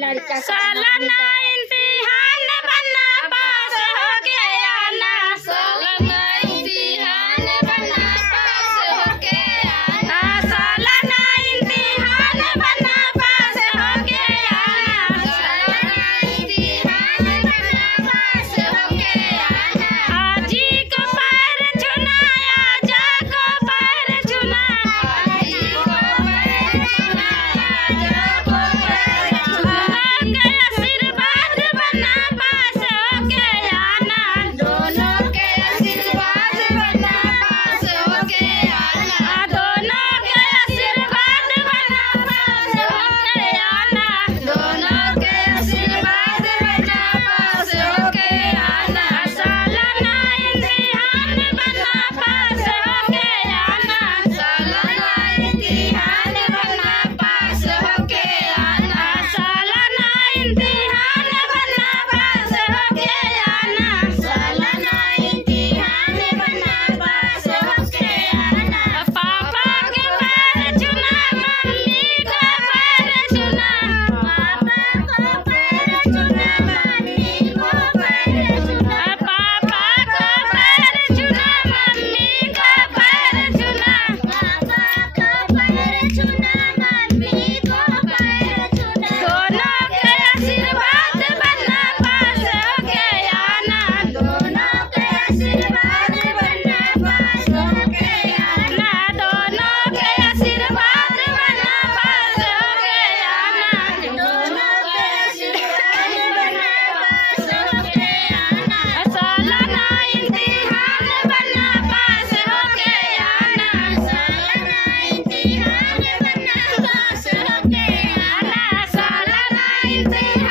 लड़का सालाना इम्तिहान बनना पास हो गया ना, सालाना इम्तिहान बनना पास हो गया ना, सालाना इम्तिहान बनना पास हो गया ना, सालाना इम्तिहान बनना पास हो गया ना। आजी को पैर छूना, आजा को पैर छूना, आजी को पैर छूना, आजा को पैर छूना, के आशीर्वाद बनना पास हो गया ना, दोनों के आशीर्वाद बनना पास हो गया ना, दोनों के आशीर्वाद बनना पास हो गया ना, दोनों के आशीर्वाद बनना पास हो गया ना। सालाना इम्तिहान बनना पास हो गया ना, सालाना इम्तिहान बनना पास हो गया ना, सालाना इम्तिहान बनना पास हो गया ना, सालाना इम्तिहान बनना पास हो गया ना। पापा के पैर छूना, मम्मी का पैर छूना, पापा को पैर छूना, मम्मी को पैर छूना, पापा को पैर छूना, मम्मी का पैर छूना, पापा को पैर छूना, मम्मी को पैर छूना, दोनों के आशीर्वाद बनना पास हो गया ना, दोनों के आशीर्वाद बनना पास हो गया ना, दोनों के आशीर्वाद बनना पास हो गया ना, दोनों के आशीर्वाद बनना पास हो गया ना। सालाना इम्तिहान बनना पास हो गया ना, सालाना इम्तिहान बनना पास हो गया ना, सालाना इम्तिहान